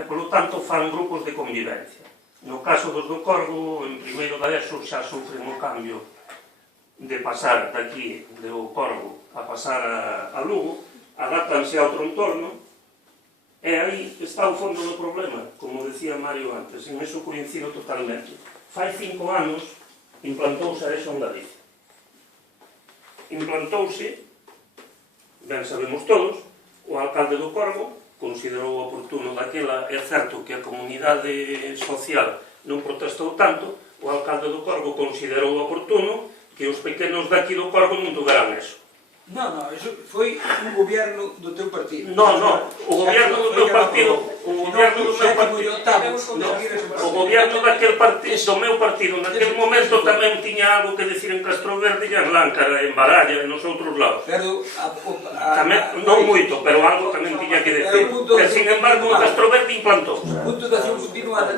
e, polo tanto, fan grupos de convivencia. No caso dos do Corgo, en primeiro da ESO, xa sufren o cambio de pasar daqui, do Corgo, a pasar a Lugo, adáptanse a outro entorno, e aí está o fondo do problema, como decía Mario antes, en eso coincido totalmente. Fai 5 anos implantouse a ESO en Galicia. Implantouse, ben sabemos todos, o alcalde do Corgo considerou oportuno daquela, é certo que a comunidade social non protestou tanto, o alcalde do Corgo considerou oportuno que os pequenos daqui do Corgo non tuveran ESO. Non, iso foi un gobierno do teu partido. Non, o gobierno do meu partido, o gobierno do meu partido, o gobierno daquel partido, do meu partido, naquele momento tamén tiña algo que decir en Castroverde e en Láncara, en Baralla, e nos outros lados. Pero non moito, pero algo tamén tiña que decir. E, sin embargo, en Castroverde implantou. O punto de acción continuada